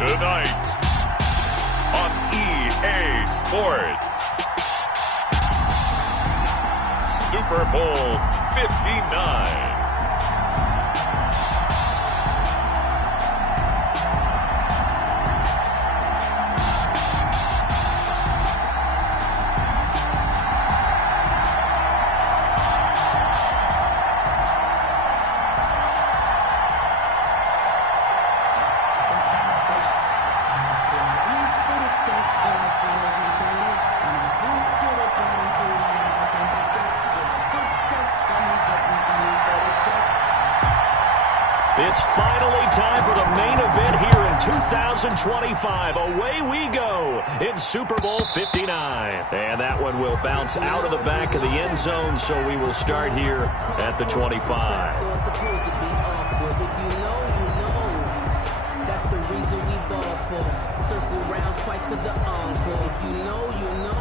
Tonight on EA Sports, Super Bowl 59. It's finally time for the main event here in 2025. Away we go in Super Bowl 59. And that one will bounce out of the back of the end zone, so we will start here at the 25. That's the reason we ball for. Circle round twice for the encore. If you know, you know.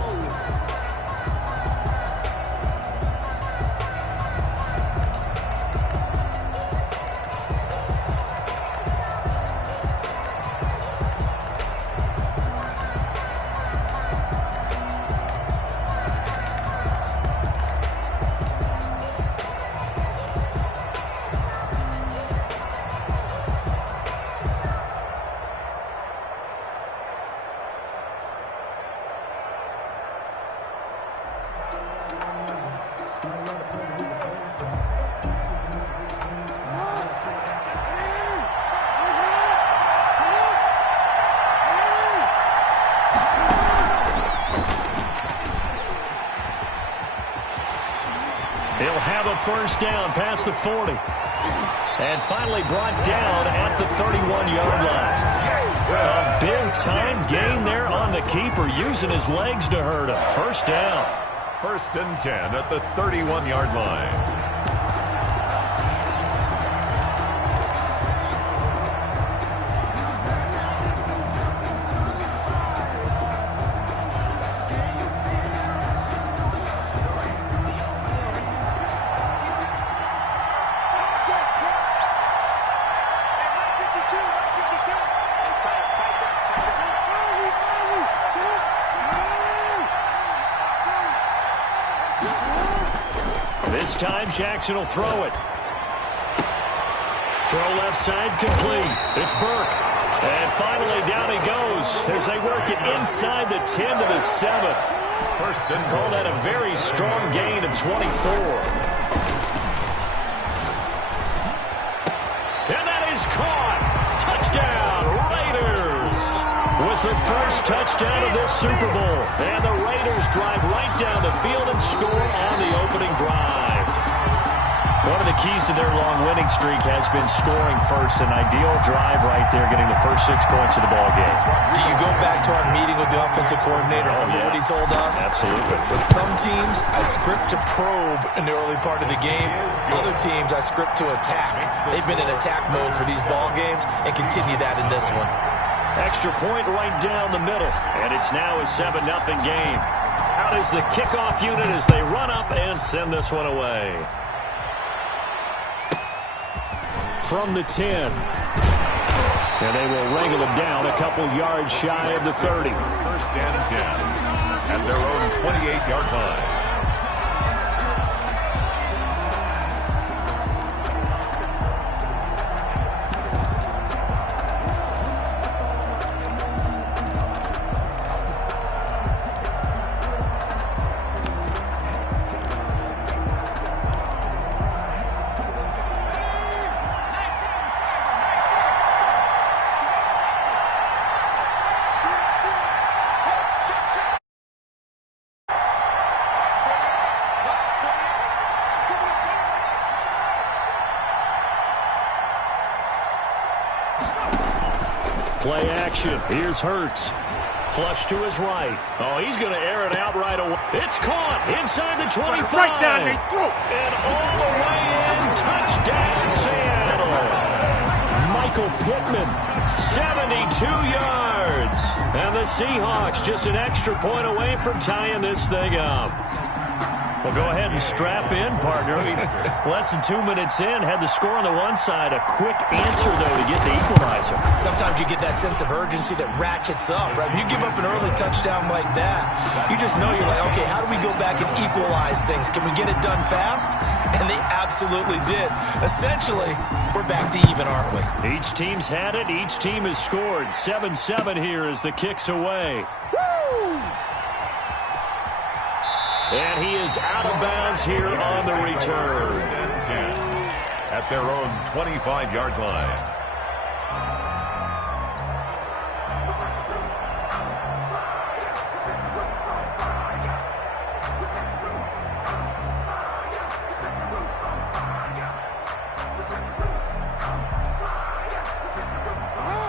He'll have a first down past the 40. And finally brought down at the 31-yard line. A big-time gain there on the keeper, using his legs to hurt him. First down. 1st and 10 at the 31-yard line. This time Jackson will throw it. Throw left side complete. It's Burke. And finally down he goes as they work it inside the 10 to the 7. First and call that a very strong gain of 24. And that is caught. Touchdown, Raiders. With the first touchdown of this Super Bowl. And the Raiders drive right down the field and score on the opening drive. One of the keys to their long winning streak has been scoring first. An ideal drive right there, getting the first 6 points of the ball game. Do you go back to our meeting with the offensive coordinator? Remember what he told us? Absolutely. With some teams, I script to probe in the early part of the game. Other teams, I script to attack. They've been in attack mode for these ball games and continue that in this one. Extra point right down the middle. And it's now a 7-0 game. Out is the kickoff unit as they run up and send this one away. From the 10. And they will wrangle him down a couple yards shy of the 30. 1st and 10 at their own 28-yard line. Play action. Here's Hurts. Flush to his right. Oh, he's going to air it out right away. It's caught inside the 25. Right down there. And all the way in. Touchdown, Seattle. Michael Pittman, 72 yards. And the Seahawks just an extra point away from tying this thing up. Well, go ahead and strap in, partner. Less than 2 minutes in, had the score on the one side. A quick answer, though, to get the equalizer. Sometimes you get that sense of urgency that ratchets up, right? When you give up an early touchdown like that, you just know you're like, okay, how do we go back and equalize things? Can we get it done fast? And they absolutely did. Essentially, we're back to even, aren't we? Each team's had it. Each team has scored. 7-7 here as the kick's away. And he is out of bounds here on the return. 10 at their own 25-yard line.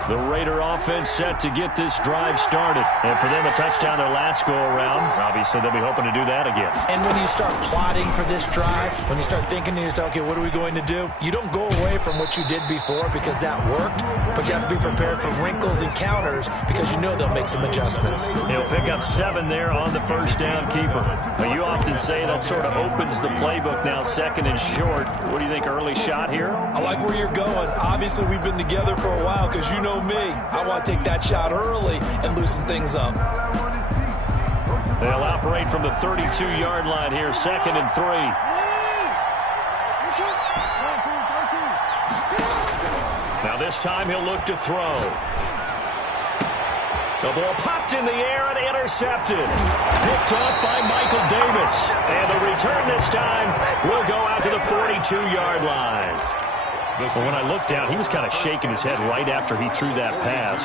The Raider offense set to get this drive started. And for them, a touchdown their last go-around. Obviously, they'll be hoping to do that again. And when you start plotting for this drive, when you start thinking to yourself, okay, what are we going to do? You don't go away from what you did before because that worked, but you have to be prepared for wrinkles and counters because you know they'll make some adjustments. He'll pick up 7 there on the first down keeper. Now, you often say that sort of opens the playbook now, second and short. What do you think, early shot here? I like where you're going. Obviously, we've been together for a while because you know me. I want to take that shot early and loosen things up. They'll operate from the 32-yard line here, 2nd and 3. Now this time he'll look to throw. The ball popped in the air and intercepted. Picked off by Michael Davis. And the return this time will go out to the 42-yard line. Well, when I looked down, he was kind of shaking his head right after he threw that pass.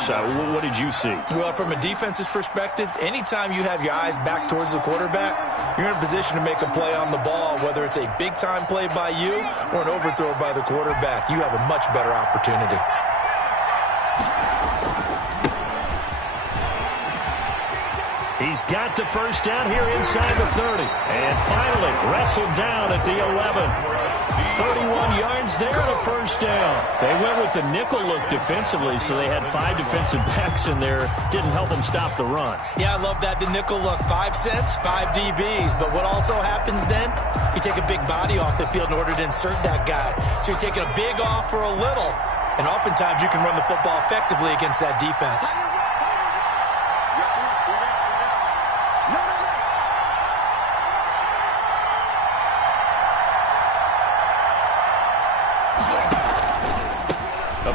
What did you see? Well, from a defense's perspective, anytime you have your eyes back towards the quarterback, you're in a position to make a play on the ball, whether it's a big-time play by you or an overthrow by the quarterback. You have a much better opportunity. He's got the first down here inside the 30. And finally wrestled down at the 11. 31 yards there and a first down. They went with the nickel look defensively, so they had 5 defensive backs in there. Didn't help them stop the run. Yeah, I love that, the nickel look. 5 cents, 5 DBs. But what also happens then, you take a big body off the field in order to insert that guy. So you're taking a big off for a little. And oftentimes you can run the football effectively against that defense.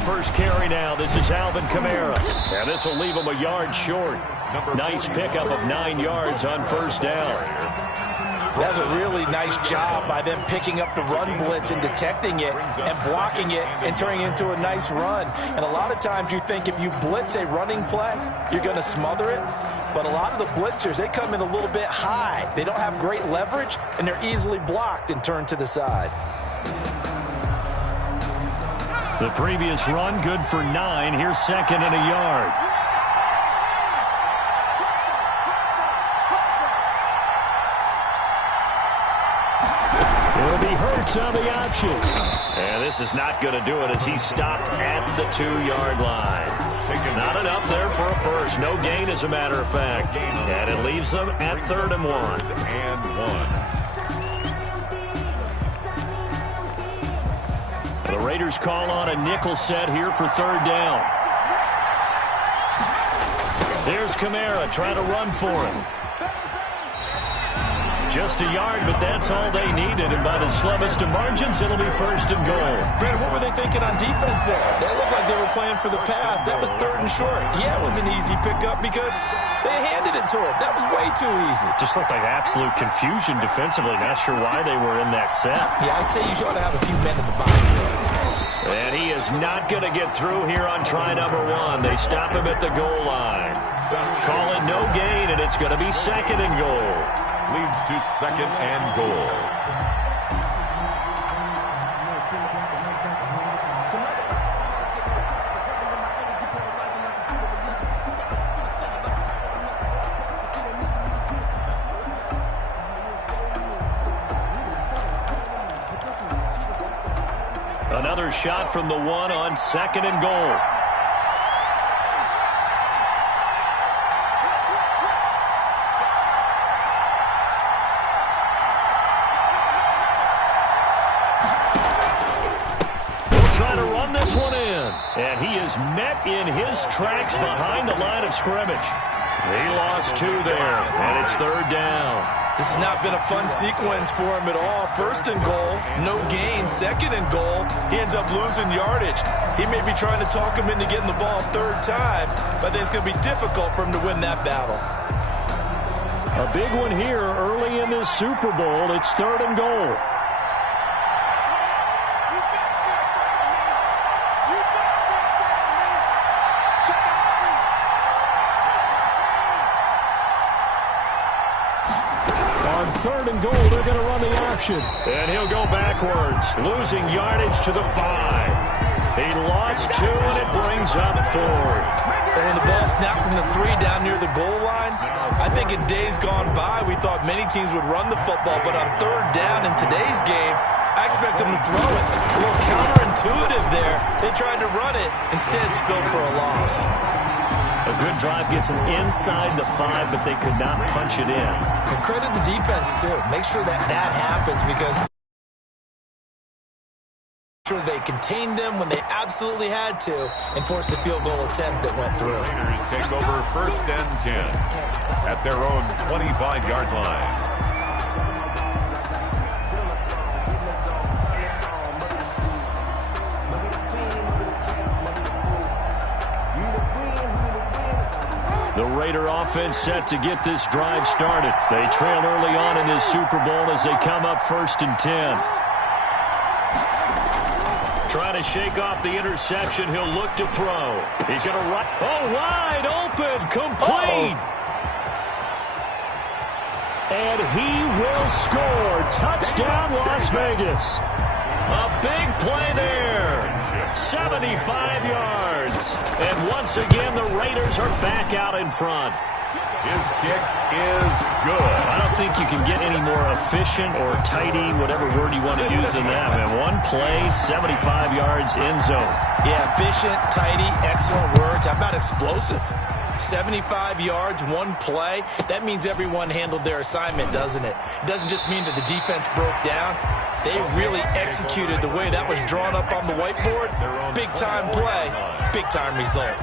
First carry now. This is Alvin Kamara. And this will leave him a yard short. Nice pickup of 9 yards on first down. That's a really nice job by them picking up the run blitz and detecting it and blocking it and turning it into a nice run. And a lot of times you think if you blitz a running play, you're going to smother it. But a lot of the blitzers, they come in a little bit high. They don't have great leverage, and they're easily blocked and turned to the side. The previous run, good for 9. Here's 2nd and a yard. It'll be Hurts on the option. And this is not going to do it as he's stopped at the 2-yard line. Not enough there for a first. No gain, as a matter of fact. And it leaves them at 3rd and 1. And 1. The Raiders call on a nickel set here for 3rd down. There's Kamara trying to run for him. Just a yard, but that's all they needed. And by the slimmest of margins, it'll be 1st and goal. Brandon, what were they thinking on defense there? They looked like they were playing for the pass. That was 3rd and short. Yeah, it was an easy pickup because they handed it to him. That was way too easy. Just looked like absolute confusion defensively. Not sure why they were in that set. Yeah, I'd say you ought to have a few men in the box there. And he is not going to get through here on try number 1. They stop him at the goal line. Call it no gain, and it's going to be 2nd and goal. Leads to 2nd and goal. Another shot from the 1 on 2nd and goal. one. And he is met in his tracks behind the line of scrimmage. He lost 2 there, and it's 3rd down. This has not been a fun sequence for him at all. 1st and goal, no gain. 2nd and goal, he ends up losing yardage. He may be trying to talk him into getting the ball a 3rd time, but I think it's going to be difficult for him to win that battle. A big one here early in this Super Bowl. It's 3rd and goal. On 3rd and goal, they're going to run the option. And he'll go backwards, losing yardage to the 5. He lost 2, and it brings up 4th. And when the ball snapped from the 3 down near the goal line, I think in days gone by, we thought many teams would run the football, but on 3rd down in today's game, I expect them to throw it. A little counterintuitive there. They tried to run it, instead spilled for a loss. A good drive gets them inside the 5, but they could not punch it in. And credit the defense, too. Make sure that happens because they contained them when they absolutely had to and forced a field goal attempt that went through. The Raiders take over 1st and 10 at their own 25-yard line. The Raider offense set to get this drive started. They trail early on in this Super Bowl as they come up 1st and 10. Trying to shake off the interception. He'll look to throw. He's going to run. Oh, wide open. Complete. And he will score. Touchdown, Las Vegas. A big play there. 75 yards. And once again, the Raiders are back out in front. His kick is good. I don't think you can get any more efficient or tidy, whatever word you want to use in that. And one play, 75 yards, end zone. Yeah, efficient, tidy, excellent words. How about explosive? 75 yards, one play. That means everyone handled their assignment, doesn't it? It doesn't just mean that the defense broke down. They really executed the way that was drawn up on the whiteboard. Big-time play, big-time result.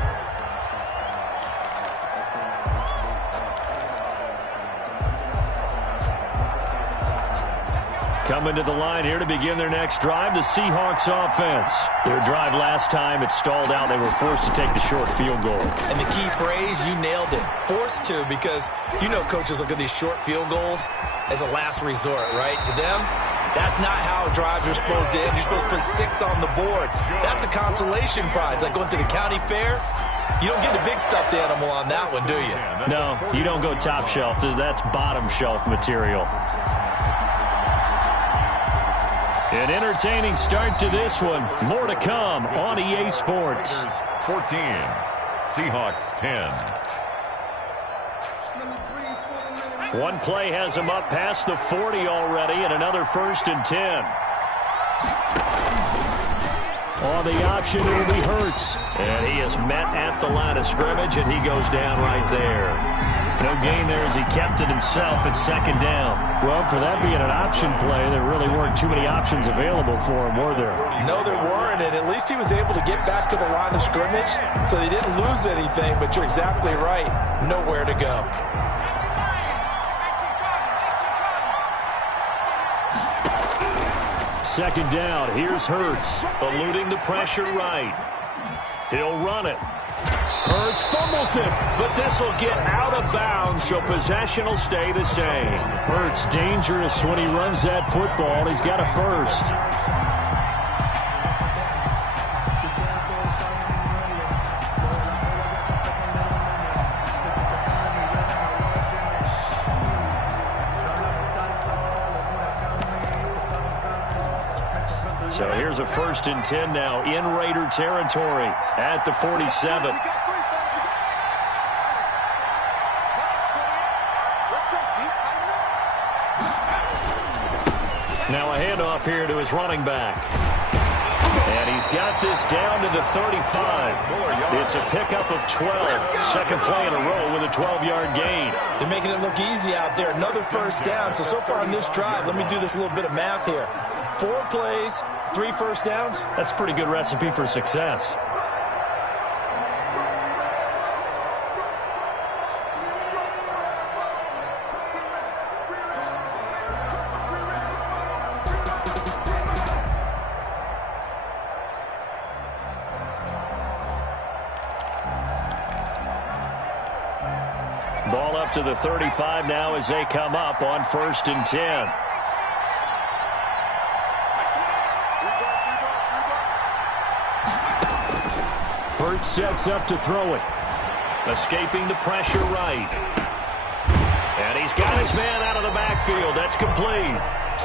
Coming to the line here to begin their next drive, the Seahawks offense. Their drive last time, it stalled out. They were forced to take the short field goal. And the key phrase, you nailed it. Forced to, because you know coaches look at these short field goals as a last resort, right? To them, that's not how drives are supposed to end. You're supposed to put 6 on the board. That's a consolation prize, like going to the county fair. You don't get the big stuffed animal on that one, do you? No, you don't go top shelf. That's bottom shelf material. An entertaining start to this one. More to come on EA Sports. 14, Seahawks 10. One play has him up past the 40 already, and another 1st and 10. On the option, it will be Hurts. And he is met at the line of scrimmage, and he goes down right there. No gain there as he kept it himself at 2nd down. Well, for that being an option play, there really weren't too many options available for him, were there? No, there weren't, and at least he was able to get back to the line of scrimmage, so they didn't lose anything, but you're exactly right. Nowhere to go. Second down, here's Hurts, eluding the pressure right. He'll run it. Hurts fumbles it, but this will get out of bounds, so possession will stay the same. Hurts dangerous when he runs that football. He's got a first. So here's a 1st and 10 now in Raider territory at the 47. Now a handoff here to his running back. And he's got this down to the 35. It's a pickup of 12. Second play in a row with a 12-yard gain. They're making it look easy out there. Another 1st down. So far on this drive, let me do this little bit of math here. 4 plays, 3 first downs. That's a pretty good recipe for success. out to the 35 now as they come up on 1st and 10. Burt sets up to throw it. Escaping the pressure right. And he's got his man out of the backfield. That's complete.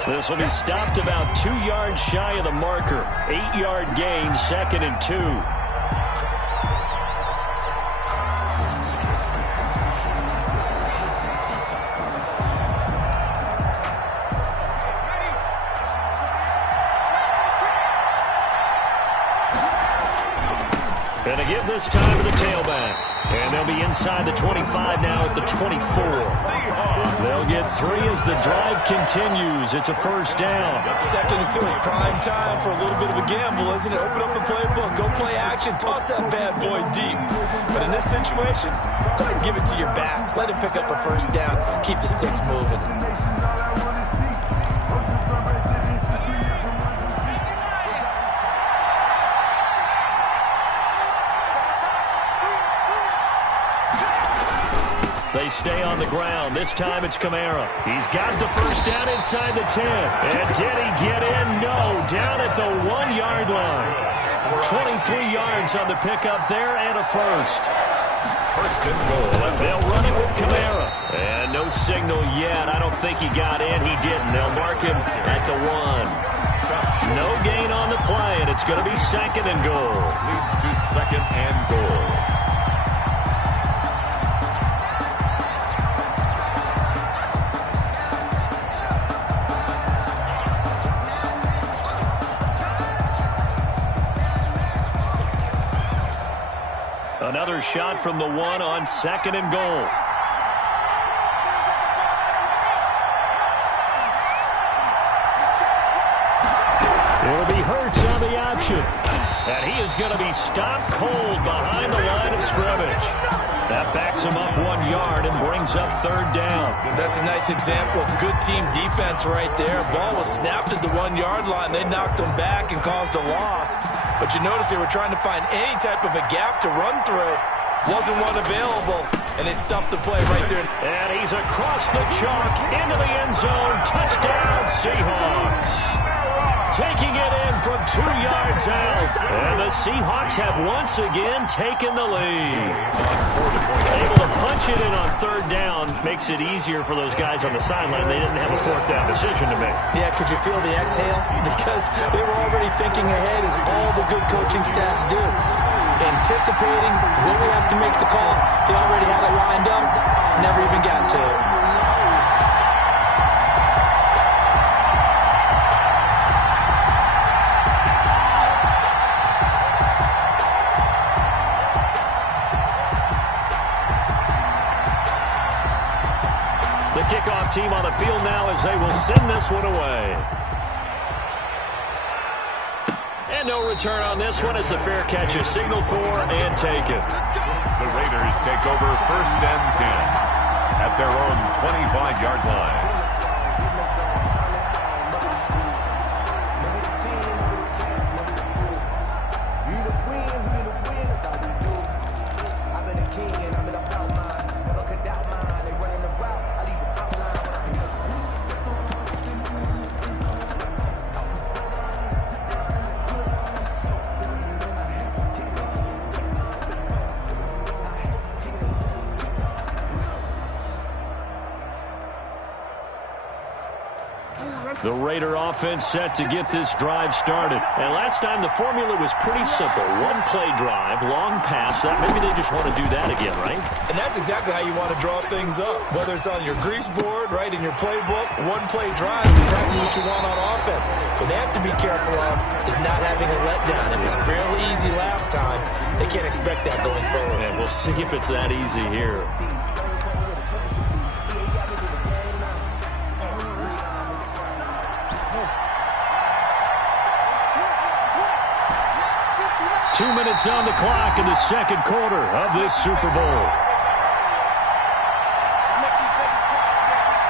This will be stopped about 2 yards shy of the marker. 8-yard gain, 2nd and 2. And to give this time to the tailback. And they'll be inside the 25 now at the 24. They'll get 3 as the drive continues. It's a 1st down. 2nd and 2 is prime time for a little bit of a gamble, isn't it? Open up the playbook, go play action, toss that bad boy deep. But in this situation, go ahead and give it to your back. Let him pick up a 1st down. Keep the sticks moving. They stay on the ground. This time it's Kamara. He's got the 1st down inside the 10. And did he get in? No. Down at the 1-yard line. 23 yards on the pickup there and a 1st. 1st and goal. They'll run it with Kamara. And no signal yet. I don't think he got in. He didn't. They'll mark him at the 1. No gain on the play, and it's going to be 2nd and goal. Leads to 2nd and goal. Another shot from the 1 on 2nd and goal. It'll be Hurts on the option. And he is going to be stopped cold behind the line of scrimmage. That backs him up 1 yard and brings up 3rd down. That's a nice example of good team defense right there. Ball was snapped at the 1-yard line. They knocked him back and caused a loss. But you notice they were trying to find any type of a gap to run through. Wasn't one available, and they stuffed the play right there. And he's across the chalk into the end zone. Touchdown, Seahawks. Taking it in from 2 yards out. And the Seahawks have once again taken the lead. Able to punch it in on 3rd down makes it easier for those guys on the sideline. They didn't have a 4th down decision to make. Yeah, could you feel the exhale? Because they were already thinking ahead, as all the good coaching staffs do. Anticipating when we have to make the call. They already had it lined up. Never even got to it. The kickoff team on the field now as they will send this one away. And no return on this one as the fair catch is signaled for and taken. The Raiders take over 1st and 10 at their own 25-yard line. The Raider offense set to get this drive started. And last time the formula was pretty simple. 1-play drive, long pass. Maybe they just want to do that again, right? And that's exactly how you want to draw things up. Whether it's on your grease board, right, in your playbook, 1-play drive is exactly what you want on offense. What they have to be careful of is not having a letdown. It was fairly easy last time. They can't expect that going forward. And we'll see if it's that easy here. Two minutes on the clock in the 2nd quarter of this Super Bowl.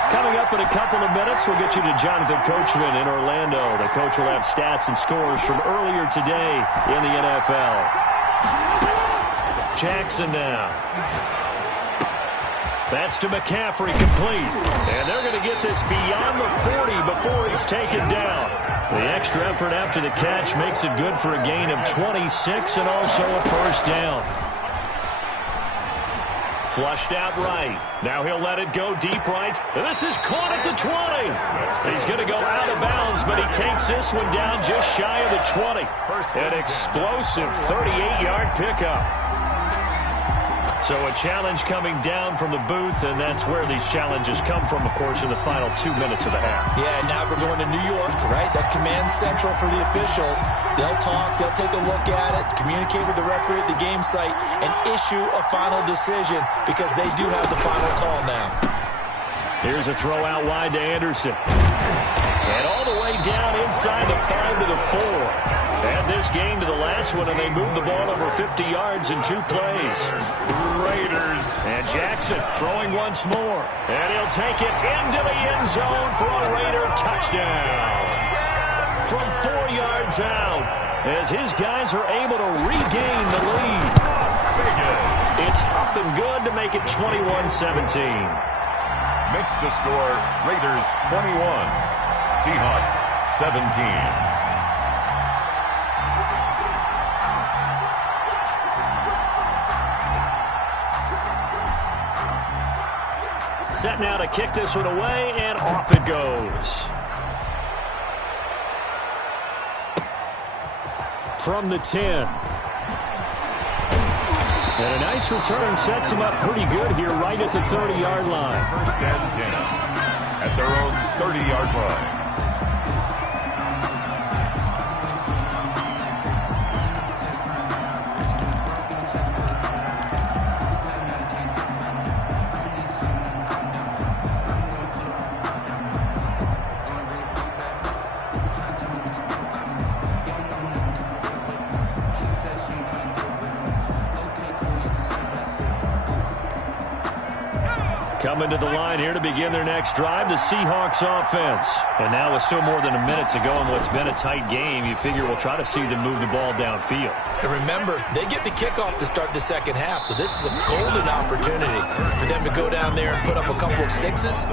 Coming up in a couple of minutes, we'll get you to Jonathan Coachman in Orlando. The coach will have stats and scores from earlier today in the NFL. Jackson now. That's to McCaffrey, complete. And they're going to get this beyond the 40 before he's taken down. The extra effort after the catch makes it good for a gain of 26 and also a first down. Flushed out right. Now he'll let it go deep right. This is caught at the 20. He's going to go out of bounds, but he takes this one down just shy of the 20. An explosive 38-yard pickup. So a challenge coming down from the booth, and that's where these challenges come from, of course, in the final 2 minutes of the half. Yeah, now we're going to New York, right? That's command central for the officials. They'll talk, they'll take a look at it, communicate with the referee at the game site, and issue a final decision because they do have the final call now. Here's a throw out wide to Anderson. And all the way down inside the 5 to the 4. Add this game to the last one, and they move the ball over 50 yards in 2 plays. Raiders. And Jackson throwing once more. And he'll take it into the end zone for a Raider touchdown. From 4 yards out, as his guys are able to regain the lead. It's up and good to make it 21-17. Makes the score Raiders 21, Seahawks 17. Set now to kick this one away, and off it goes. From the 10. And a nice return sets him up pretty good here right at the 30-yard line. First and 10 at their own 30-yard line. Coming to the line here to begin their next drive, the Seahawks offense. And now with still more than a minute to go in what's been a tight game, you figure we'll try to see them move the ball downfield. And remember, they get the kickoff to start the second half, so this is a golden opportunity for them to go down there and put up a couple of sixes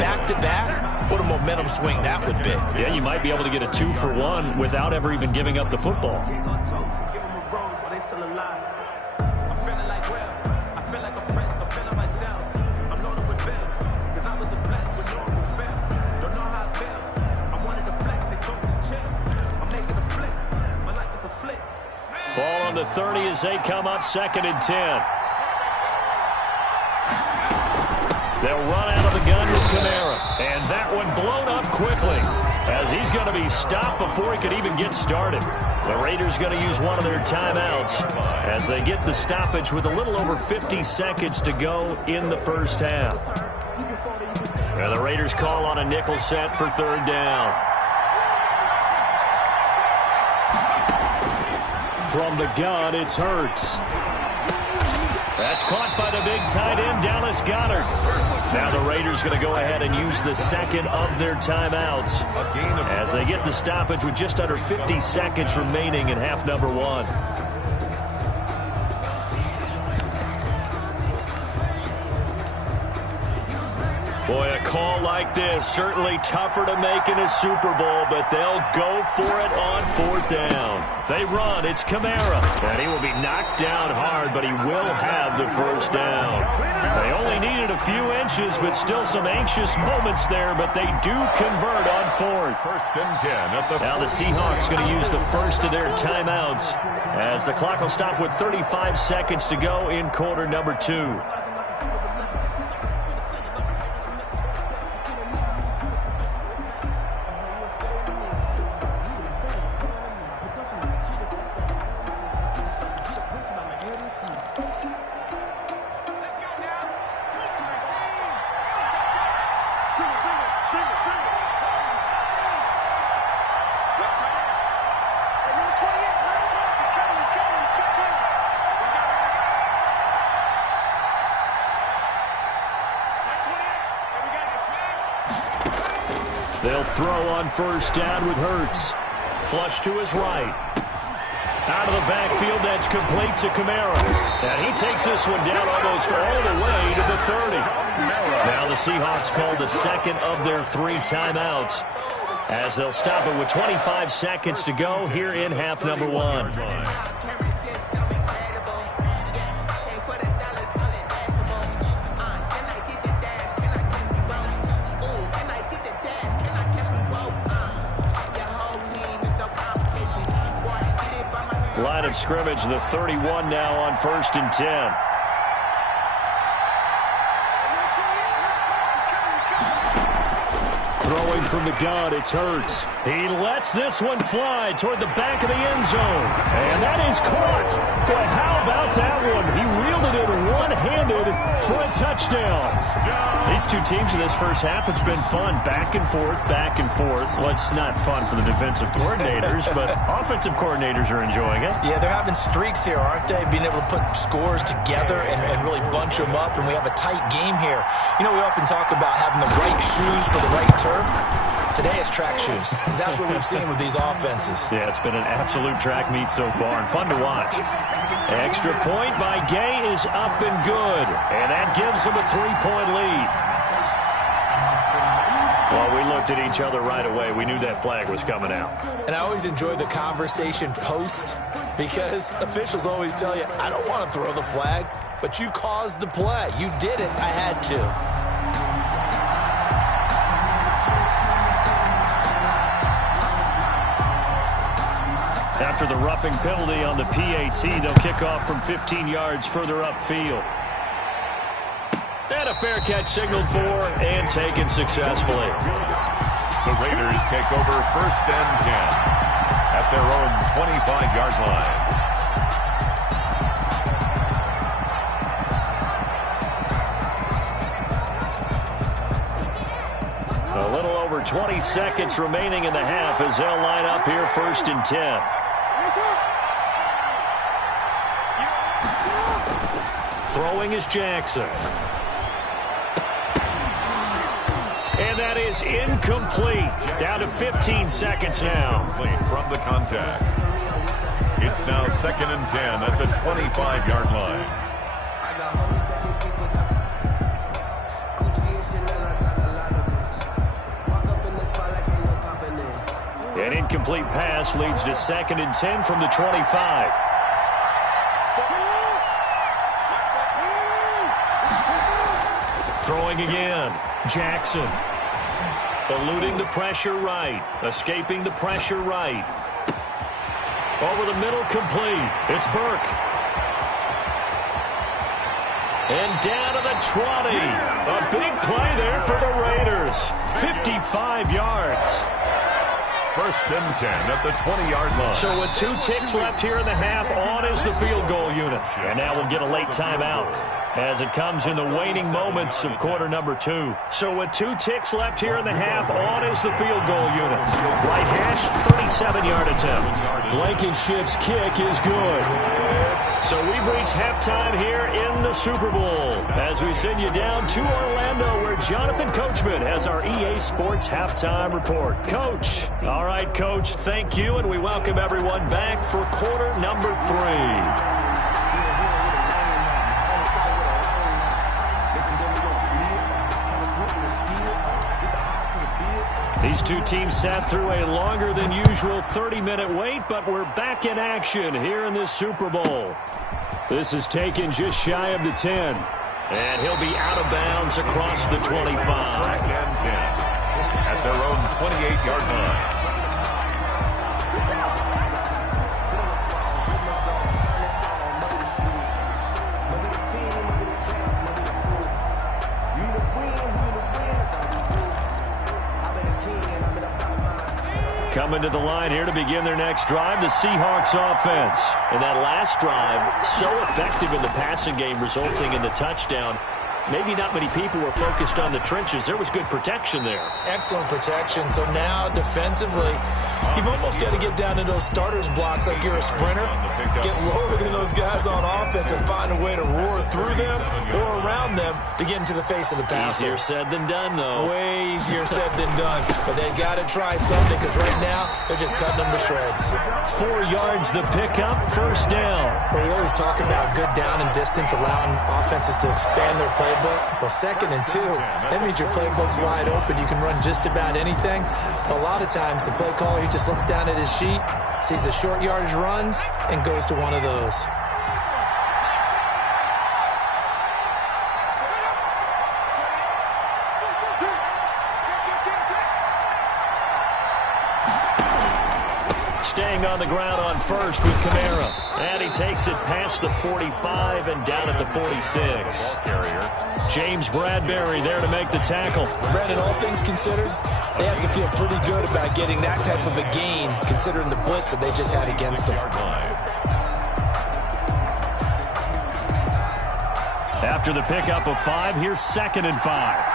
back-to-back. What a momentum swing that would be. Yeah, you might be able to get a 2-for-1 without ever even giving up the football. Ball on the 30 as they come up 2nd and 10. They'll run out of the gun with Kamara. And that one blown up quickly as he's going to be stopped before he could even get started. The Raiders going to use one of their timeouts as they get the stoppage with a little over 50 seconds to go in the first half. And the Raiders call on a nickel set for 3rd down. From the gun, it's Hurts. That's caught by the big tight end, Dallas Goedert. Now the Raiders going to go ahead and use the second of their timeouts as they get the stoppage with just under 50 seconds remaining in half number 1. Boy, a call like this, certainly tougher to make in a Super Bowl, but they'll go for it on 4th down. They run, it's Kamara, and he will be knocked down hard, but he will have the first down. They only needed a few inches, but still some anxious moments there, but they do convert on 4th. 1st and 10 at the Now the Seahawks going to use the first of their timeouts as the clock will stop with 35 seconds to go in quarter number 2. They'll throw on 1st down with Hurts. Flush to his right. Out of the backfield, that's complete to Kamara. And he takes this one down almost all the way to the 30. Now the Seahawks call the second of their 3 timeouts, as they'll stop it with 25 seconds to go here in half number 1. Line of scrimmage, the 31 now on 1st and 10. Throwing from the gun, it's Hurts. He lets this one fly toward the back of the end zone. And that is caught. Boy, how about that one? He reeled it in one-handed for a touchdown. These two teams in this first half, it's been fun. Back and forth, back and forth. Well, it's not fun for the defensive coordinators, but offensive coordinators are enjoying it. Yeah, they're having streaks here, aren't they? Being able to put scores together and really bunch them up, and we have a tight game here. You know, we often talk about having the right shoes for the right turf. Today it's track shoes. That's what we've seen with these offenses. Yeah, it's been an absolute track meet so far and fun to watch. Extra point by Gay is up and good. And that gives them a 3-point lead. Well, we looked at each other right away. We knew that flag was coming out. And I always enjoy the conversation post, because officials always tell you, I don't want to throw the flag, but you caused the play. You did it. I had to. After the roughing penalty on the PAT, they'll kick off from 15 yards further upfield. And a fair catch signaled for and taken successfully. The Raiders take over 1st and 10 at their own 25-yard line. A little over 20 seconds remaining in the half as they'll line up here 1st and 10. Throwing is Jackson. And that is incomplete. Down to 15 seconds now. From the contact. It's now 2nd and 10 at the 25-yard line. An incomplete pass leads to 2nd and 10 from the 25. Throwing again. Jackson. Eluding the pressure right. Escaping the pressure right. Over the middle, complete. It's Burke. And down to the 20. A big play there for the Raiders. 55 yards. 1st and 10 at the 20-yard line. So with 2 ticks left here in the half, on is the field goal unit. And now we'll get a late timeout as it comes in the waning moments of quarter number 2. So with 2 ticks left here in the half, on is the field goal unit. Right hash, 37-yard attempt. Blankenship's kick is good. So we've reached halftime here in the Super Bowl as we send you down to Orlando, where Jonathan Coachman has our EA Sports halftime report. Coach. All right, Coach, thank you, and we welcome everyone back for quarter number 3. These two teams sat through a longer than usual 30-minute wait, but we're back in action here in this Super Bowl. This is taken just shy of the 10. And he'll be out of bounds across the 25. 1st and 10 at their own 28-yard line. Coming to the line here to begin their next drive, the Seahawks offense. And that last drive, so effective in the passing game, resulting in the touchdown. maybe not many people were focused on the trenches. There was good protection there. Excellent protection. So now defensively, you've almost got to get down to those starters blocks like you're a sprinter. Get lower than those guys on offense and find a way to roar through them or around them to get into the face of the passer. Easier said than done, though. Way easier said than done. But they've got to try something because right now they're just cutting them to shreds. 4 yards the pickup, first down. But we always talk about good down and distance, allowing offenses to expand their playbook. Well, 2nd and 2, that means your playbook's wide open. You can run just about anything. But a lot of times the play caller, he just looks down at his sheet, sees the short yardage runs, and goes to one of those. Staying on the ground on first with Kamara. And he takes it past the 45 and down at the 46. James Bradbury there to make the tackle. Brandon, all things considered, they have to feel pretty good about getting that type of a gain considering the blitz that they just had against them. After the pickup of 5, here's 2nd and 5.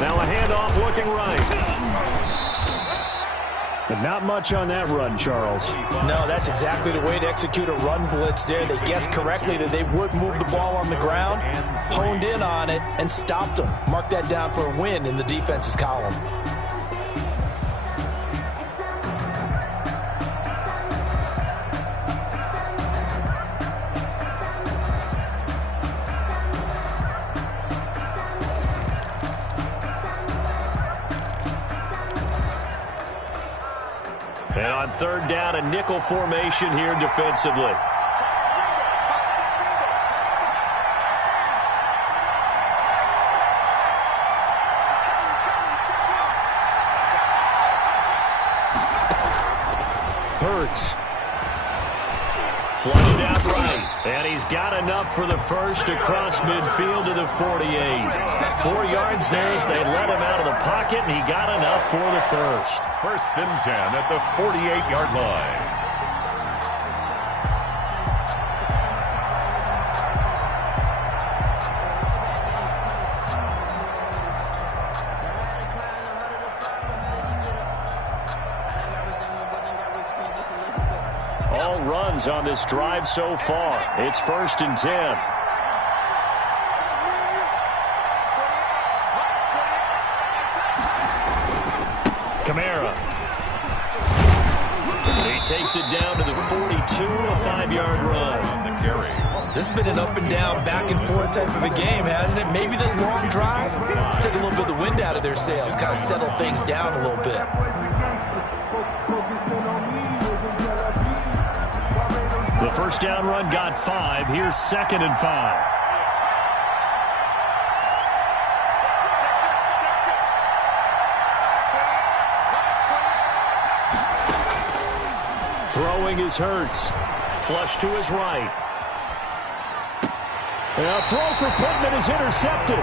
Now a handoff looking right. But not much on that run, Charles. No, that's exactly the way to execute a run blitz there. They guessed correctly that they would move the ball on the ground, honed in on it, and stopped them. Mark that down for a win in the defense's column. And on 3rd down, a nickel formation here defensively. Hurts. Flushed out right. And he's got enough for the first across midfield to the 48. 4 yards there as they let him out of the pocket, and he got enough for the first. 1st and 10 at the 48-yard line. All runs on this drive so far. It's 1st and 10. Kamara. He takes it down to the 42, a 5-yard run. This has been an up and down, back and forth type of a game, hasn't it? Maybe this long drive take a little bit of the wind out of their sails, kind of settle things down a little bit. The first down run got 5. Here's 2nd and 5. Throwing is Hurts. Flush to his right. And a throw for Pittman is intercepted.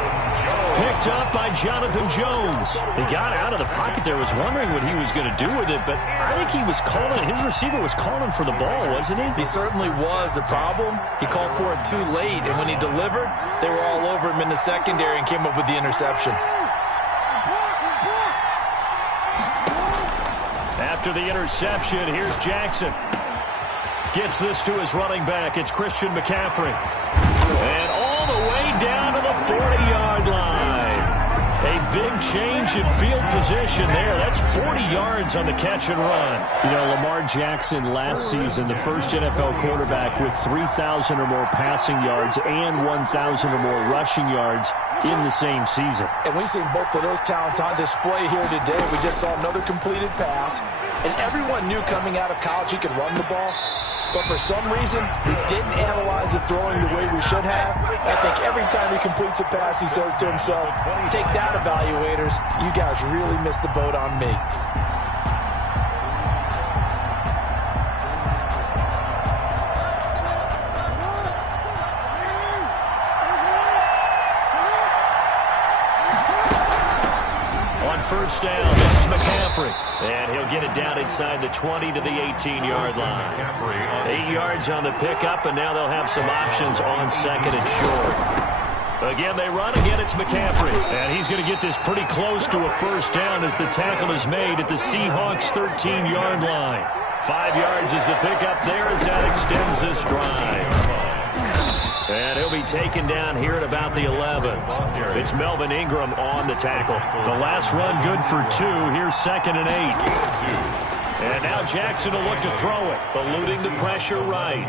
Picked up by Jonathan Jones. He got out of the pocket there, was wondering what he was going to do with it, but I think he was calling, his receiver was calling for the ball, wasn't he? He certainly was. The problem, he called for it too late, and when he delivered, they were all over him in the secondary and came up with the interception. After the interception, here's Jackson. Gets this to his running back. It's Christian McCaffrey. And all the way down to the 40-yard line. A big change in field position there. That's 40 yards on the catch and run. You know, Lamar Jackson last season, the first NFL quarterback with 3,000 or more passing yards and 1,000 or more rushing yards in the same season. And we've seen both of those talents on display here today. We just saw another completed pass. And everyone knew coming out of college he could run the ball. But for some reason, we didn't analyze the throwing the way we should have. I think every time he completes a pass, he says to himself, take that, evaluators. You guys really missed the boat on me. On first down. This is McCaffrey. And he'll get it down inside the 20 to the 18-yard line. 8 yards on the pickup, and now they'll have some options on second and short. Again, they run. Again, it's McCaffrey. And he's going to get this pretty close to a first down as the tackle is made at the Seahawks' 13-yard line. 5 yards is the pickup there as that extends this drive. And he'll be taken down here at about the 11. It's Melvin Ingram on the tackle. The last run good for 2. Here's 2nd and 8. And now Jackson will look to throw it, eluding the pressure right.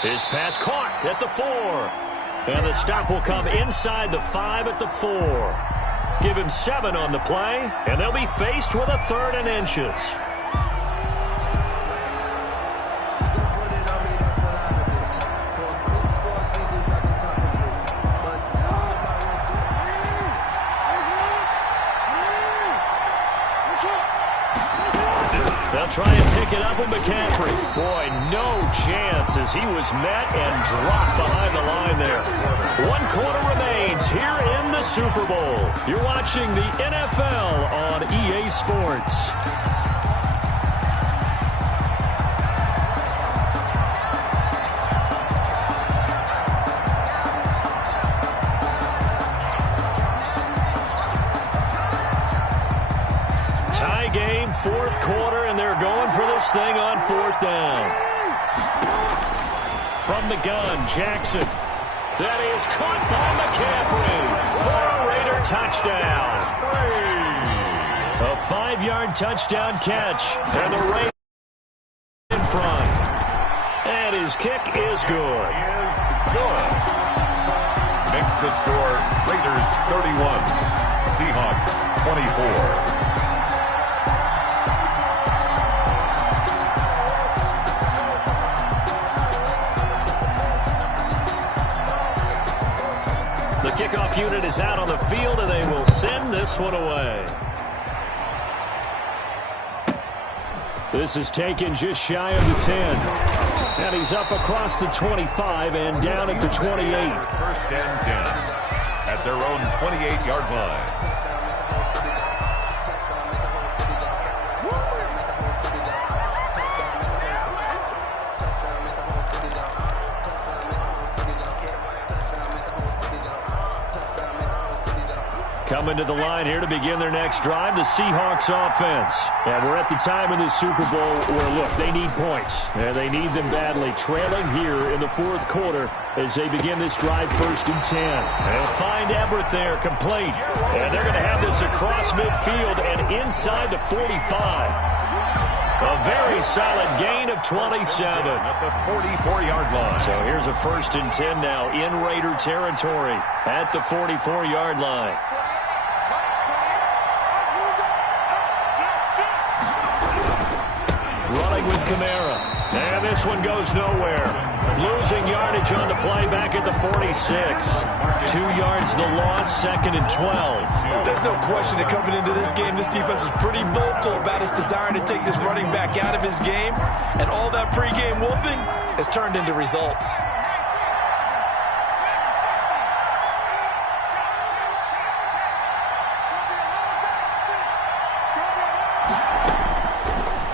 His pass caught at the 4. And the stop will come inside the 5 at the 4. Give him 7 on the play, and they'll be faced with a 3rd and inches. Try and pick it up with McCaffrey. Boy, no chance as he was met and dropped behind the line there. 1 quarter remains here in the Super Bowl. You're watching the NFL on EA Sports. Game, 4th quarter, and they're going for this thing on 4th down. From the gun, Jackson. That is caught by McCaffrey for a Raider touchdown. A 5-yard touchdown catch, and the Raiders in front. And his kick is good. Makes the score Raiders 31, Seahawks 24. The kickoff unit is out on the field, and they will send this one away. This is taken just shy of the 10. And he's up across the 25 and down at the 28. 1st and 10 at their own 28-yard line. Coming to the line here to begin their next drive, the Seahawks offense. And we're at the time in the Super Bowl where, look, they need points. And they need them badly. Trailing here in the 4th quarter as they begin this drive 1st and 10. They'll find Everett there, complete. And they're going to have this across midfield and inside the 45. A very solid gain of 27. At the 44-yard line. So here's a 1st and 10 now in Raider territory at the 44-yard line. Running with Kamara. And this one goes nowhere. Losing yardage on the play back at the 46. 2 yards the loss, 2nd and 12. There's no question that coming into this game, this defense was pretty vocal about his desire to take this running back out of his game. And all that pregame wolfing has turned into results.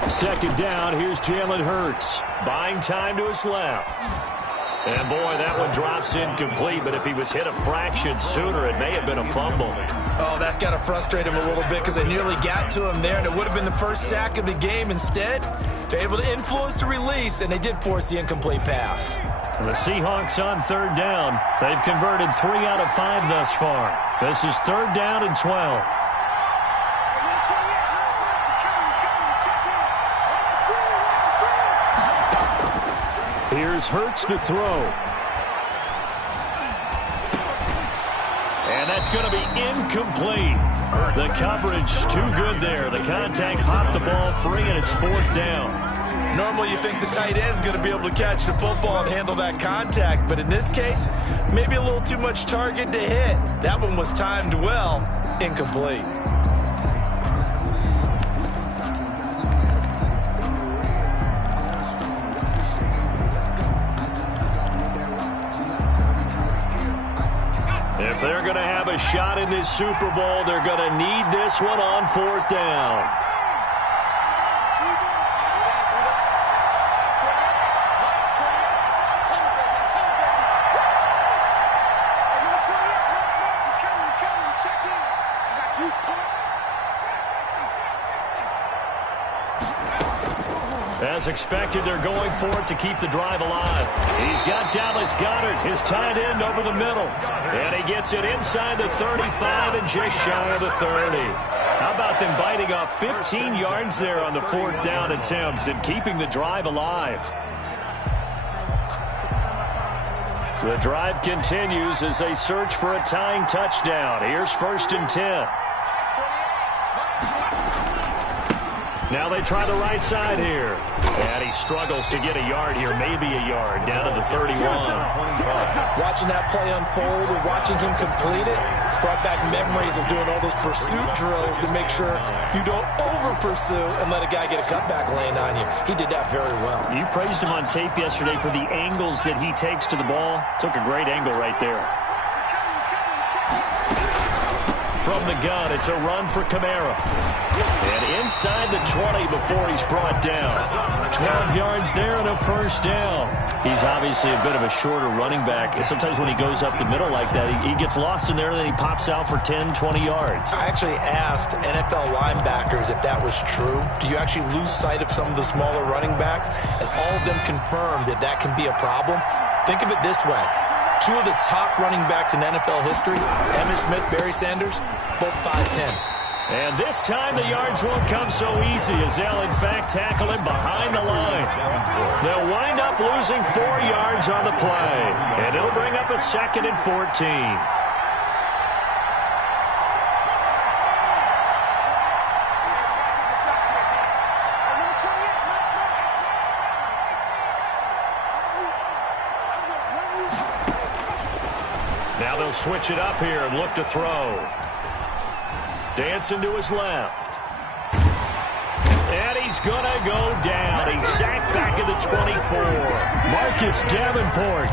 Second down, here's Jalen Hurts. Buying time to his left. And boy, that one drops incomplete, but if he was hit a fraction sooner, it may have been a fumble. Oh, that's got to frustrate him a little bit because they nearly got to him there, and it would have been the first sack of the game. Instead, they're able to influence the release, and they did force the incomplete pass. The Seahawks on 3rd down. They've converted 3 out of 5 thus far. This is 3rd down and 12. Here's Hurts to throw. And that's going to be incomplete. The coverage too good there. The contact popped the ball free, and it's 4th down. Normally you think the tight end's going to be able to catch the football and handle that contact, but in this case, maybe a little too much target to hit. That one was timed well, incomplete. If they're going to have a shot in this Super Bowl, they're going to need this one on 4th down. As expected, they're going for it to keep the drive alive. He's got Dallas Goedert, his tight end, over the middle. And he gets it inside the 35 and just shy of the 30. How about them biting off 15 yards there on the 4th down attempt and keeping the drive alive? The drive continues as they search for a tying touchdown. Here's 1st and 10. Now they try the right side here. And he struggles to get a yard here, maybe a yard, down to the 31. Watching that play unfold and watching him complete it brought back memories of doing all those pursuit drills to make sure you don't over-pursue and let a guy get a cutback lane on you. He did that very well. You praised him on tape yesterday for the angles that he takes to the ball. Took a great angle right there. From the gun, it's a run for Kamara. And inside the 20 before he's brought down. 12 yards there and a 1st down. He's obviously a bit of a shorter running back. Sometimes when he goes up the middle like that, he gets lost in there and then he pops out for 10, 20 yards. I actually asked NFL linebackers if that was true. Do you actually lose sight of some of the smaller running backs? And all of them confirmed that that can be a problem. Think of it this way. 2 of the top running backs in NFL history, Emmitt Smith, Barry Sanders, both 5'10". And this time the yards won't come so easy as they'll, in fact, tackle him behind the line. They'll wind up losing 4 yards on the play. And it'll bring up a 2nd and 14. Now they'll switch it up here and look to throw. Dancing to his left. And he's going to go down. He's sacked back at the 24. Marcus Davenport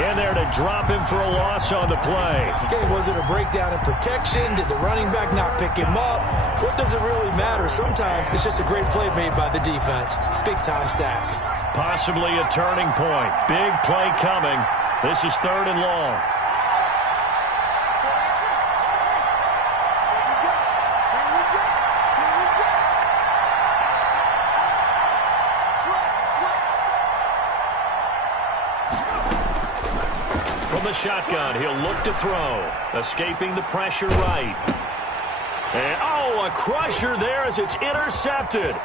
in there to drop him for a loss on the play. Okay, was it a breakdown in protection? Did the running back not pick him up? What does it really matter? Sometimes it's just a great play made by the defense. Big-time sack. Possibly a turning point. Big play coming. This is 3rd and long. The shotgun, he'll look to throw, escaping the pressure right. And a crusher there as it's intercepted.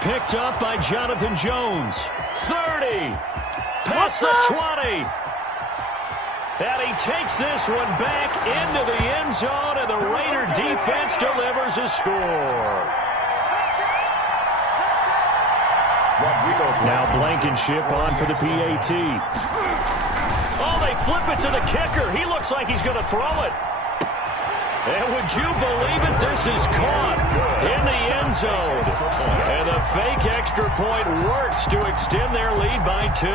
Picked up by Jonathan Jones. 30, past the 20. And he takes this one back into the end zone, and the Raider defense delivers a score. Now Blankenship on for the PAT. Oh, they flip it to the kicker. He looks like he's going to throw it. And would you believe it? This is caught in the end zone. And the fake extra point works to extend their lead by 2.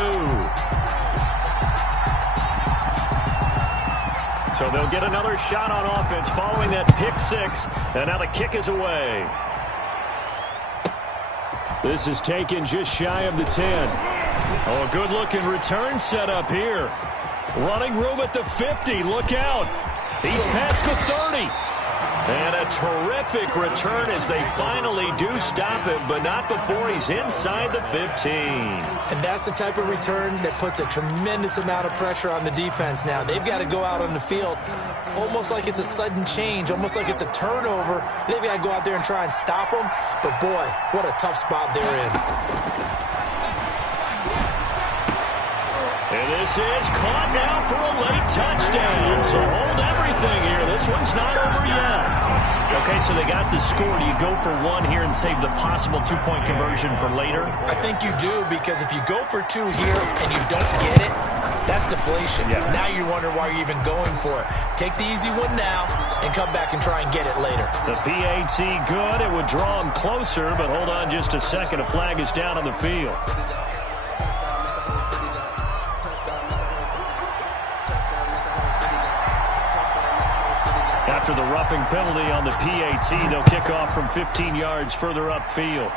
So they'll get another shot on offense following that pick 6. And now the kick is away. This is taken just shy of the 10. Oh, a good-looking return set up here. Running room at the 50. Look out. He's past the 30. And a terrific return as they finally do stop him, but not before he's inside the 15. And that's the type of return that puts a tremendous amount of pressure on the defense now. They've got to go out on the field almost like it's a sudden change, almost like it's a turnover. They've got to go out there and try and stop them. But, boy, what a tough spot they're in. And this is caught now for a late touchdown. So hold everything here. This one's not over yet. Okay, so they got the score. Do you go for 1 here and save the possible 2-point conversion for later? I think you do, because if you go for 2 here and you don't get it, that's deflation. Yeah. Now you wonder why you're even going for it. Take the easy one now and come back and try and get it later. The PAT good. It would draw him closer, but hold on just a second. A flag is down on the field. After the roughing penalty on the PAT, they'll kick off from 15 yards further upfield.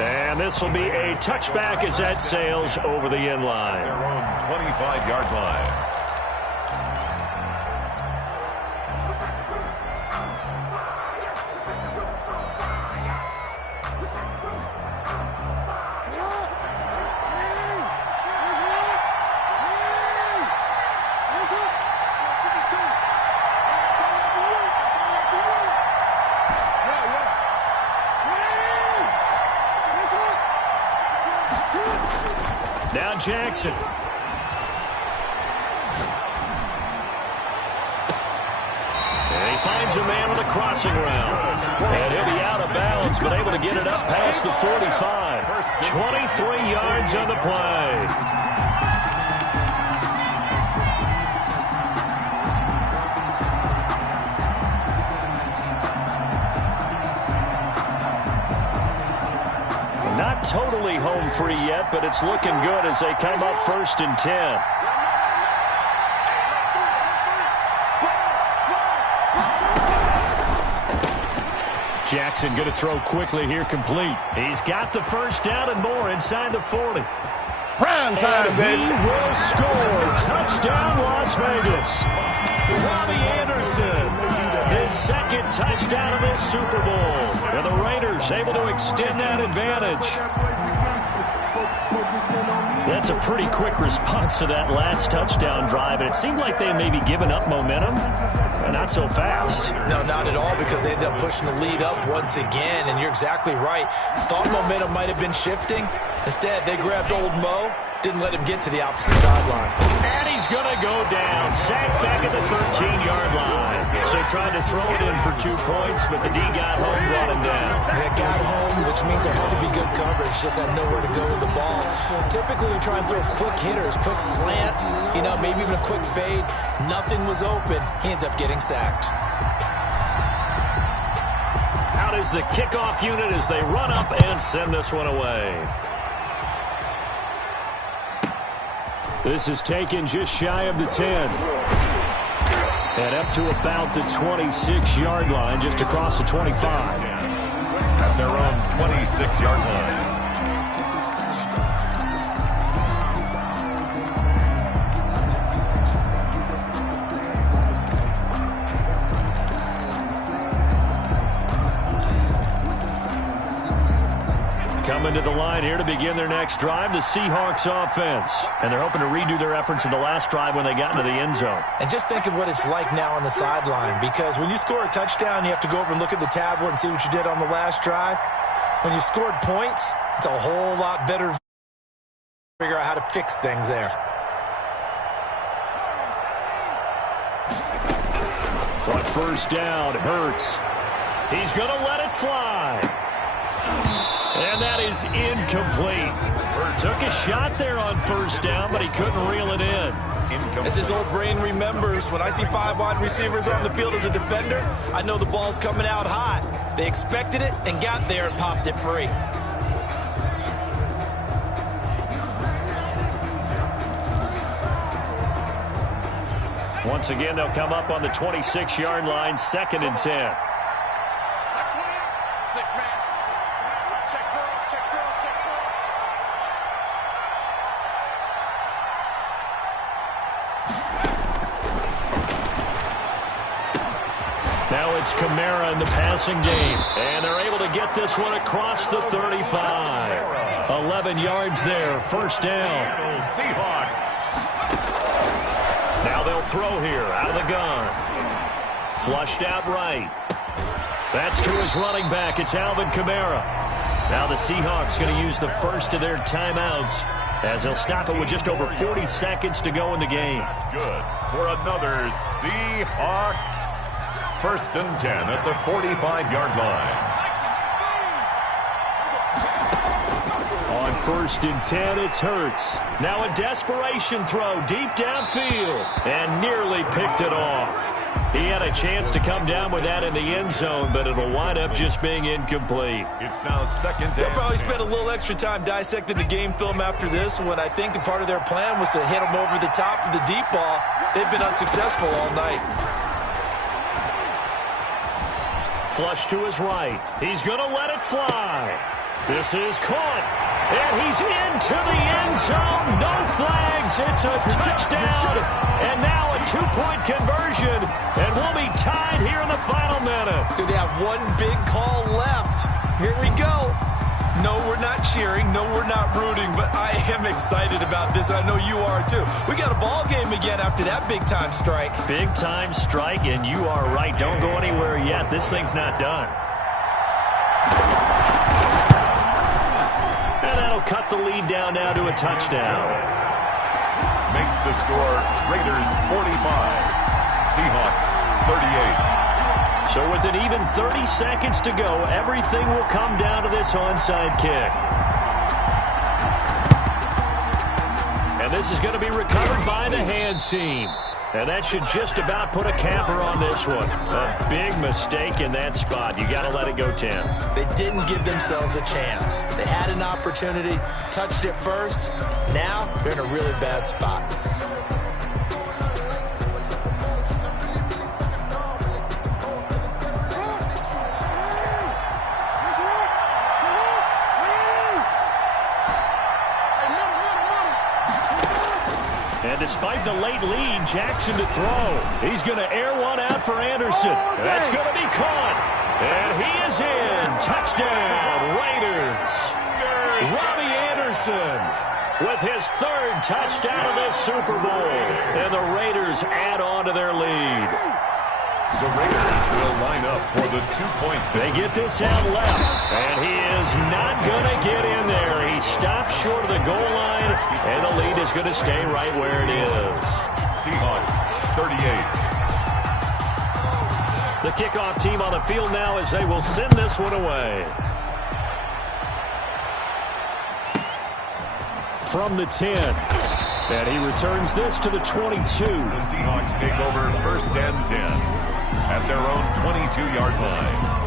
And this will be a touchback as that sails over the end line. Their own 25-yard line. Now Jackson. And he finds a man on the crossing route. And he'll be out of bounds, but able to get it up past the 45. 23 yards on the play. Not totally home free yet, but it's looking good as they come up 1st and 10. Jackson going to throw quickly here, complete. He's got the first down and more inside the 40. Prime time, baby. He will score. Touchdown, Las Vegas. Robbie Anderson, his second touchdown of this Super Bowl. And the Raiders able to extend that advantage. That's a pretty quick response to that last touchdown drive. And it seemed like they may be giving up momentum. Not so fast. No, not at all, because they ended up pushing the lead up once again. And you're exactly right. Thought momentum might have been shifting. Instead, they grabbed old Mo. Didn't let him get to the opposite sideline. And he's going to go down. Sacked back at the 13-yard line. So he tried to throw it in for 2 points, but the D got home, brought him down. They got home, which means there had to be good coverage. Just had nowhere to go with the ball. Typically, you try and throw quick hitters, quick slants, maybe even a quick fade. Nothing was open. He ends up getting sacked. Out is the kickoff unit as they run up and send this one away. This is taken just shy of the 10. And up to about the 26-yard line, just across the 25. At their own 26-yard line. Coming to the line here to begin their next drive, the Seahawks offense. And they're hoping to redo their efforts in the last drive when they got into the end zone. And just think of what it's like now on the sideline, because when you score a touchdown, you have to go over and look at the tablet and see what you did on the last drive. When you scored points, it's a whole lot better to figure out how to fix things there. On first down, Hurts. He's going to let it fly. And that is incomplete. Took a shot there on first down, but he couldn't reel it in. As his old brain remembers, when I see 5 wide receivers on the field as a defender, I know the ball's coming out hot. They expected it and got there and popped it free. Once again, they'll come up on the 26-yard line, 2nd and 10. Now it's Kamara in the passing game. And they're able to get this one across the 35. 11 yards there, first down. Seahawks. Now they'll throw here, out of the gun. Flushed out right. That's to his running back. It's Alvin Kamara. Now the Seahawks going to use the first of their timeouts as they'll stop it with just over 40 seconds to go in the game. That's good for another Seahawks. 1st and 10 at the 45-yard line. On 1st and 10, it's Hurts. Now a desperation throw deep downfield and nearly picked it off. He had a chance to come down with that in the end zone, but it'll wind up just being incomplete. It's now 2nd down. They'll probably spend a little extra time dissecting the game film after this, when I think the part of their plan was to hit them over the top of the deep ball. They've been unsuccessful all night. Flush to his right. He's going to let it fly. This is caught. And he's into the end zone. No flags. It's a touchdown. And now a two-point conversion. And we'll be tied here in the final minute. Do they have one big call left? Here we go. No, we're not cheering. No, we're not rooting. But I am excited about this. And I know you are too. We got a ball game again after that big-time strike. Big-time strike, and you are right. Don't go anywhere yet. This thing's not done. And that'll cut the lead down now to a touchdown. Makes the score Raiders 45, Seahawks 38. So with an even 30 seconds to go, everything will come down to this onside kick. And this is going to be recovered by the hands team. And that should just about put a capper on this one. A big mistake in that spot. You got to let it go, Tim. They didn't give themselves a chance. They had an opportunity, touched it first. Now they're in a really bad spot. And despite the late lead, Jackson to throw. He's going to air one out for Anderson. That's going to be caught. And he is in. Touchdown, Raiders. Robbie Anderson with his third touchdown of this Super Bowl. And the Raiders add on to their lead. The Raiders will line up for the two-point. They get this out left, and he is not going to get in there. He stops short of the goal line, and the lead is going to stay right where it is. Seahawks 38. The kickoff team on the field now as they will send this one away. From the 10. And he returns this to the 22. The Seahawks take over first and 10 at their own 22-yard line.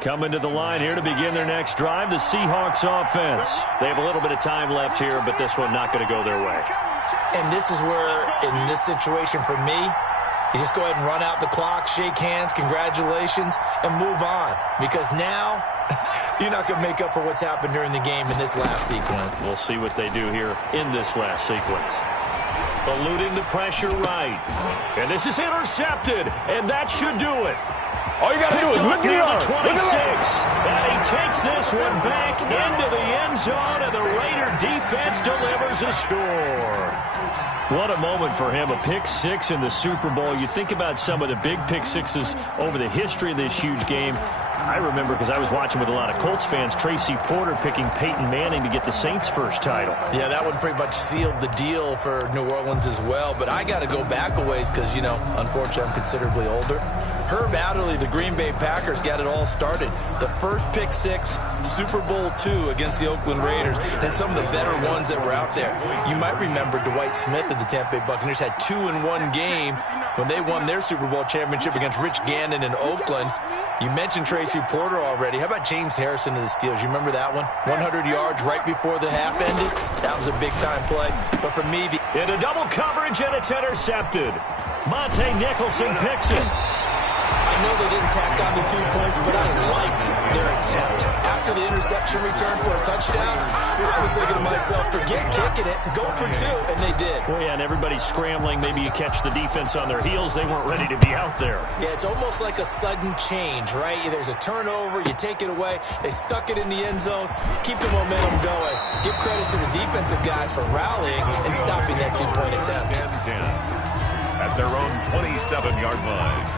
Coming to the line here to begin their next drive, the Seahawks offense. They have a little bit of time left here, but this one not going to go their way. And this is where, in this situation for me, you just go ahead and run out the clock, shake hands, congratulations, and move on. Because now, you're not going to make up for what's happened during the game in this last sequence. We'll see what they do here in this last sequence. Eluding the pressure right. And this is intercepted, and that should do it. All you got to do is look at the arm. 26. And he takes this one back into the end zone, and the Raider defense delivers a score. What a moment for him, a pick six in the Super Bowl. You think about some of the big pick sixes over the history of this huge game. I remember, because I was watching with a lot of Colts fans, Tracy Porter picking Peyton Manning to get the Saints' first title. Yeah, that one pretty much sealed the deal for New Orleans as well. But I got to go back a ways because, you know, unfortunately I'm considerably older. Herb Adderley, the Green Bay Packers, got it all started. The first pick six, Super Bowl II against the Oakland Raiders, and some of the better ones that were out there. You might remember Dwight Smith of the Tampa Bay Buccaneers had 2-in-1 game when they won their Super Bowl championship against Rich Gannon in Oakland. You mentioned Tracy Porter already. How about James Harrison of the Steelers? You remember that one? 100 yards right before the half ended. That was a big-time play. But for me, into double coverage, and it's intercepted. Monte Nicholson picks it. I know they didn't tack on the 2 points, but I liked their attempt. After the interception return for a touchdown, I was thinking to myself, forget kicking it, go for 2, and they did. Well, yeah, and everybody's scrambling. Maybe you catch the defense on their heels. They weren't ready to be out there. Yeah, it's almost like a sudden change, right? There's a turnover, you take it away. They stuck it in the end zone. Keep the momentum going. Give credit to the defensive guys for rallying and stopping that 2-point attempt. 10 at their own 27-yard line.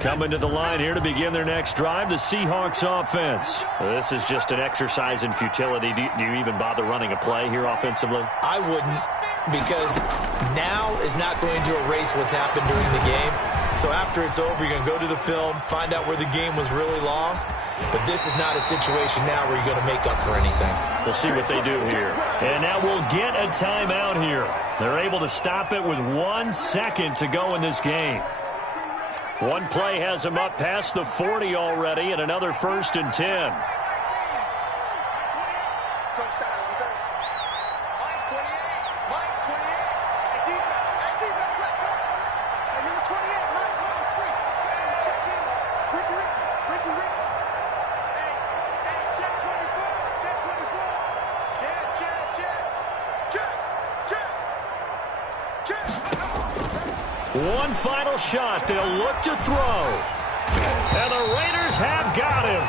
Coming to the line here to begin their next drive, the Seahawks offense. This is just an exercise in futility. Do you even bother running a play here offensively? I wouldn't, because now is not going to erase what's happened during the game. So after it's over, you're going to go to the film, find out where the game was really lost. But this is not a situation now where you're going to make up for anything. We'll see what they do here. And now we'll get a timeout here. They're able to stop it with 1 second to go in this game. One play has them up past the 40 already, and another 1st and 10. One final shot. They'll look to throw. And the Raiders have got him.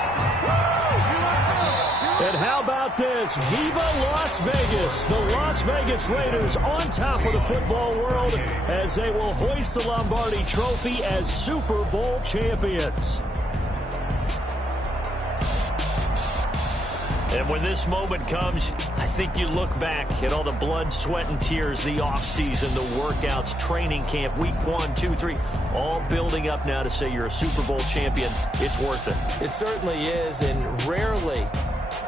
And how about this? Viva Las Vegas. The Las Vegas Raiders on top of the football world as they will hoist the Lombardi Trophy as Super Bowl champions. And when this moment comes, I think you look back at all the blood, sweat, and tears, the offseason, the workouts, training camp, week 1, 2, 3, all building up now to say you're a Super Bowl champion. It's worth it. It certainly is, and rarely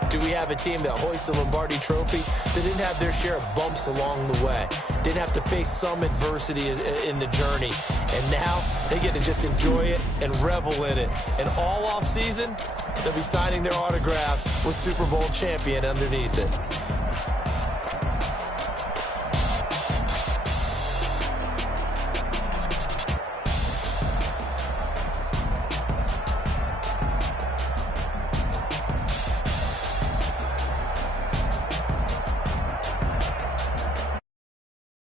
do we have a team that hoists the Lombardi Trophy that didn't have their share of bumps along the way, didn't have to face some adversity in the journey, and now they get to just enjoy it and revel in it. And all offseason, they'll be signing their autographs with Super Bowl champion underneath it.